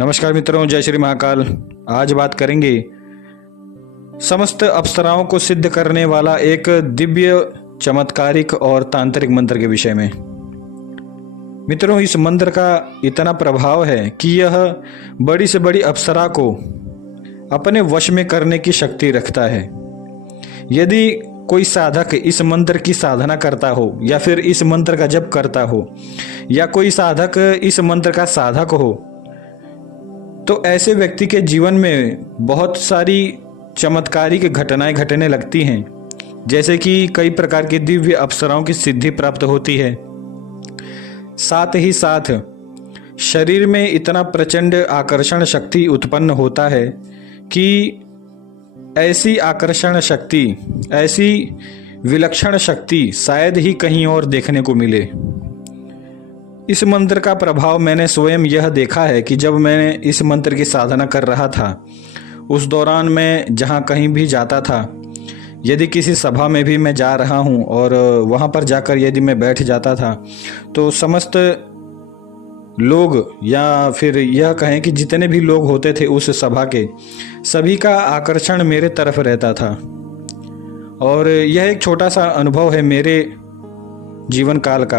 नमस्कार मित्रों, जय श्री महाकाल। आज बात करेंगे समस्त अप्सराओं को सिद्ध करने वाला एक दिव्य चमत्कारिक और तांत्रिक मंत्र के विषय में। मित्रों, इस मंत्र का इतना प्रभाव है कि यह बड़ी से बड़ी अप्सरा को अपने वश में करने की शक्ति रखता है। यदि कोई साधक इस मंत्र की साधना करता हो या फिर इस मंत्र का जप करता हो या कोई साधक इस मंत्र का साधक हो, तो ऐसे व्यक्ति के जीवन में बहुत सारी चमत्कारिक घटनाएं घटने लगती हैं। जैसे कि कई प्रकार की दिव्य अप्सराओं की सिद्धि प्राप्त होती है। साथ ही साथ शरीर में इतना प्रचंड आकर्षण शक्ति उत्पन्न होता है कि ऐसी आकर्षण शक्ति, ऐसी विलक्षण शक्ति शायद ही कहीं और देखने को मिले। इस मंत्र का प्रभाव मैंने स्वयं यह देखा है कि जब मैंने इस मंत्र की साधना कर रहा था, उस दौरान मैं जहाँ कहीं भी जाता था, यदि किसी सभा में भी मैं जा रहा हूँ और वहाँ पर जाकर यदि मैं बैठ जाता था, तो समस्त लोग या फिर यह कहें कि जितने भी लोग होते थे उस सभा के, सभी का आकर्षण मेरे तरफ रहता था। और यह एक छोटा सा अनुभव है मेरे जीवन काल का।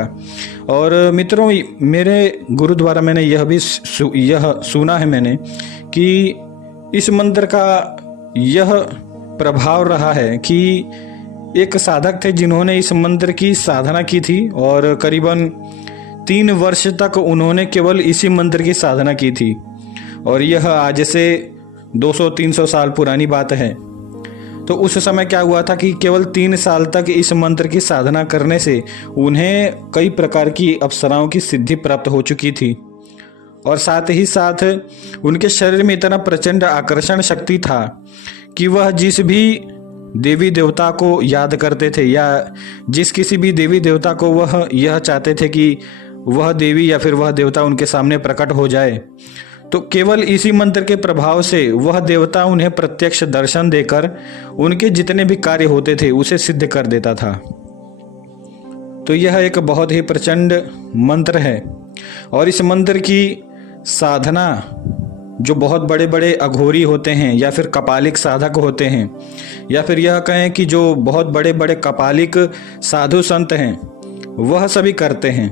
और मित्रों, मेरे गुरु द्वारा मैंने यह सुना है मैंने कि इस मंत्र का यह प्रभाव रहा है कि एक साधक थे जिन्होंने इस मंत्र की साधना की थी और करीबन 3 वर्ष तक उन्होंने केवल इसी मंत्र की साधना की थी। और यह आज से 200-300 साल पुरानी बात है। तो उस समय क्या हुआ था कि केवल 3 साल तक इस मंत्र की साधना करने से उन्हें कई प्रकार की अप्सराओं की सिद्धि प्राप्त हो चुकी थी। और साथ ही साथ उनके शरीर में इतना प्रचंड आकर्षण शक्ति था कि वह जिस भी देवी देवता को याद करते थे या जिस किसी भी देवी देवता को वह यह चाहते थे कि वह देवी या फिर वह देवता उनके सामने प्रकट हो जाए, तो केवल इसी मंत्र के प्रभाव से वह देवता उन्हें प्रत्यक्ष दर्शन देकर उनके जितने भी कार्य होते थे उसे सिद्ध कर देता था। तो यह एक बहुत ही प्रचंड मंत्र है। और इस मंत्र की साधना जो बहुत बड़े बड़े अघोरी होते हैं या फिर कपालिक साधक होते हैं या फिर यह कहें कि जो बहुत बड़े बड़े कपालिक साधु संत हैं, वह सभी करते हैं।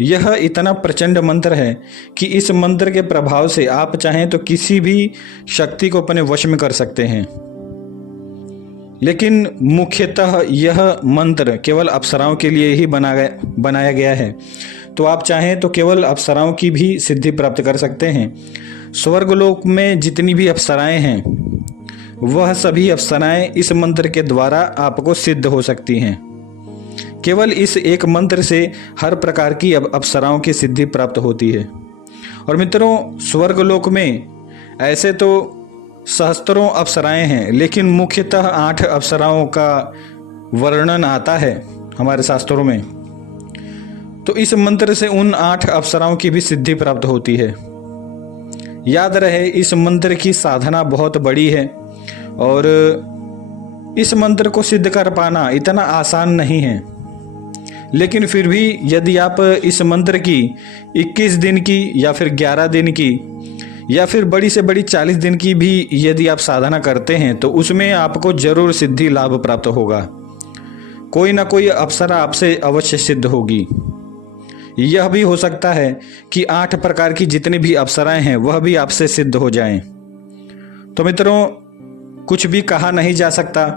यह इतना प्रचंड मंत्र है कि इस मंत्र के प्रभाव से आप चाहें तो किसी भी शक्ति को अपने वश में कर सकते हैं। लेकिन मुख्यतः यह मंत्र केवल अप्सराओं के लिए ही बनाया गया है। तो आप चाहें तो केवल अप्सराओं की भी सिद्धि प्राप्त कर सकते हैं। स्वर्गलोक में जितनी भी अप्सराएं हैं, वह सभी अप्सराएं इस मंत्र के द्वारा आपको सिद्ध हो सकती हैं। केवल इस एक मंत्र से हर प्रकार की अप्सराओं की सिद्धि प्राप्त होती है। और मित्रों, स्वर्गलोक में ऐसे तो सहस्त्रों अप्सराएं हैं, लेकिन मुख्यतः 8 अप्सराओं का वर्णन आता है हमारे शास्त्रों में। तो इस मंत्र से उन 8 अप्सराओं की भी सिद्धि प्राप्त होती है। याद रहे, इस मंत्र की साधना बहुत बड़ी है और इस मंत्र को सिद्ध कर पाना इतना आसान नहीं है। लेकिन फिर भी यदि आप इस मंत्र की 21 दिन की या फिर 11 दिन की या फिर बड़ी से बड़ी 40 दिन की भी यदि आप साधना करते हैं, तो उसमें आपको जरूर सिद्धि लाभ प्राप्त होगा। कोई ना कोई अप्सरा आपसे अवश्य सिद्ध होगी। यह भी हो सकता है कि 8 प्रकार की जितनी भी अप्सराएं हैं वह भी आपसे सिद्ध हो जाएं। तो मित्रों, कुछ भी कहा नहीं जा सकता।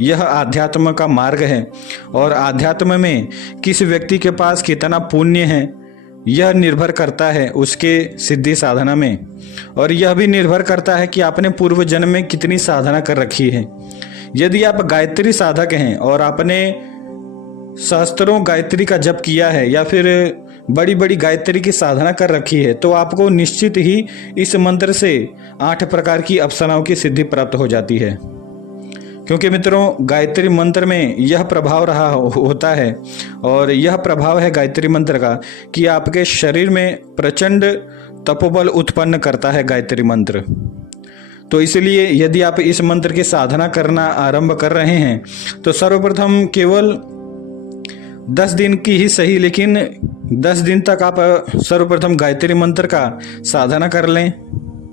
यह आध्यात्म का मार्ग है और आध्यात्म में किस व्यक्ति के पास कितना पुण्य है, यह निर्भर करता है उसके सिद्धि साधना में। और यह भी निर्भर करता है कि आपने पूर्व जन्म में कितनी साधना कर रखी है। यदि आप गायत्री साधक हैं और आपने सहस्त्रों गायत्री का जप किया है या फिर बड़ी बड़ी गायत्री की साधना कर रखी है, तो आपको निश्चित ही इस मंत्र से 8 प्रकार की अप्सराओं की सिद्धि प्राप्त हो जाती है। क्योंकि मित्रों, गायत्री मंत्र में यह प्रभाव रहा होता है और यह प्रभाव है गायत्री मंत्र का कि आपके शरीर में प्रचंड तपोबल उत्पन्न करता है गायत्री मंत्र। तो इसलिए यदि आप इस मंत्र की साधना करना आरंभ कर रहे हैं, तो सर्वप्रथम केवल 10 दिन की ही सही, लेकिन 10 दिन तक आप सर्वप्रथम गायत्री मंत्र का साधना कर लें।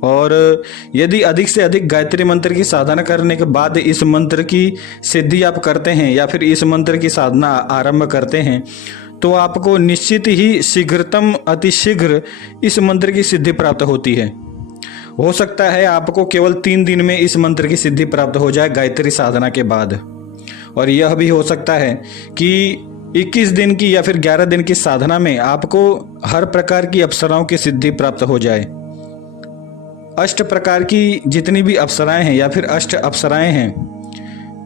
और यदि अधिक से अधिक गायत्री मंत्र की साधना करने के बाद इस मंत्र की सिद्धि आप करते हैं या फिर इस मंत्र की साधना आरंभ करते हैं, तो आपको निश्चित ही शीघ्रतम अतिशीघ्र इस मंत्र की सिद्धि प्राप्त होती है। हो सकता है आपको केवल 3 दिन में इस मंत्र की सिद्धि प्राप्त हो जाए गायत्री साधना के बाद, और यह भी हो सकता है कि 21 दिन की या फिर 11 दिन की साधना में आपको हर प्रकार की अप्सराओं की सिद्धि प्राप्त हो जाए। 8 प्रकार की जितनी भी अप्सराएं हैं या फिर 8 अप्सराएं हैं,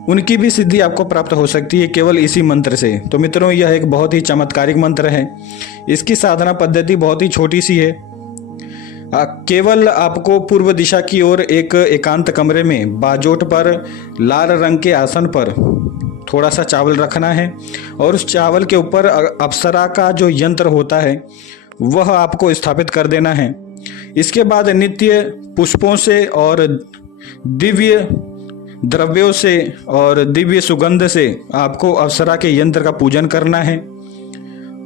उनकी भी सिद्धि आपको प्राप्त हो सकती है केवल इसी मंत्र से। तो मित्रों, यह एक बहुत ही चमत्कारिक मंत्र है। इसकी साधना पद्धति बहुत ही छोटी सी है। केवल आपको पूर्व दिशा की ओर एक एकांत कमरे में बाजोट पर लाल रंग के आसन पर थोड़ा सा चावल रखना है, और उस चावल के ऊपर अप्सरा का जो यंत्र होता है वह आपको स्थापित कर देना है। इसके बाद नित्य पुष्पों से और दिव्य द्रव्यों से और दिव्य सुगंध से आपको अप्सरा के यंत्र का पूजन करना है।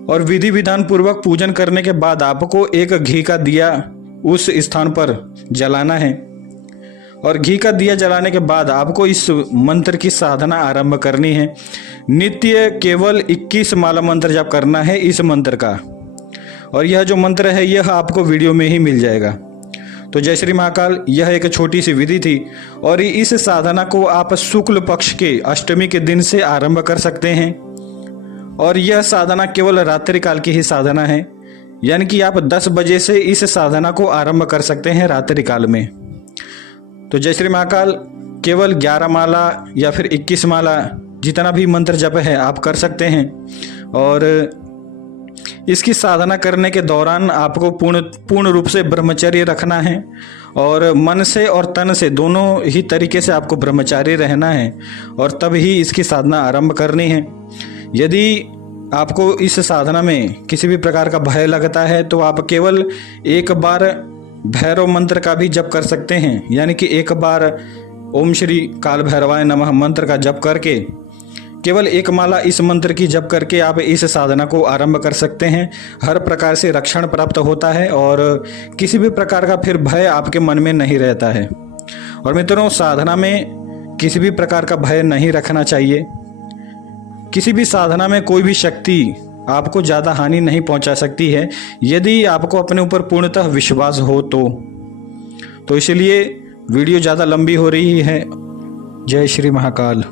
और विधि विधान पूर्वक पूजन करने के बाद आपको एक घी का दिया उस स्थान पर जलाना है। और घी का दिया जलाने के बाद आपको इस मंत्र की साधना आरंभ करनी है। नित्य केवल 21 माला मंत्र जाप करना है इस मंत्र का, और यह जो मंत्र है यह आपको वीडियो में ही मिल जाएगा। तो जय श्री महाकाल, यह एक छोटी सी विधि थी, और इस साधना को आप शुक्ल पक्ष के अष्टमी के दिन से आरंभ कर सकते हैं। और यह साधना केवल रात्रि काल की ही साधना है, यानी कि आप 10 बजे से इस साधना को आरंभ कर सकते हैं रात्रि काल में। तो जय श्री महाकाल, केवल 11 माला या फिर 21 माला जितना भी मंत्र जप है आप कर सकते हैं। और इसकी साधना करने के दौरान आपको पूर्ण रूप से ब्रह्मचर्य रखना है, और मन से और तन से दोनों ही तरीके से आपको ब्रह्मचारी रहना है, और तब ही इसकी साधना आरंभ करनी है। यदि आपको इस साधना में किसी भी प्रकार का भय लगता है तो आप केवल एक बार भैरव मंत्र का भी जप कर सकते हैं, यानी कि एक बार ओम श्री काल भैरवाय नमः मंत्र का जप करके केवल 1 माला इस मंत्र की जप करके आप इस साधना को आरंभ कर सकते हैं। हर प्रकार से रक्षण प्राप्त होता है और किसी भी प्रकार का फिर भय आपके मन में नहीं रहता है। और मित्रों, साधना में किसी भी प्रकार का भय नहीं रखना चाहिए। किसी भी साधना में कोई भी शक्ति आपको ज़्यादा हानि नहीं पहुंचा सकती है, यदि आपको अपने ऊपर पूर्णतः विश्वास हो तो इसलिए वीडियो ज़्यादा लंबी हो रही है। जय श्री महाकाल।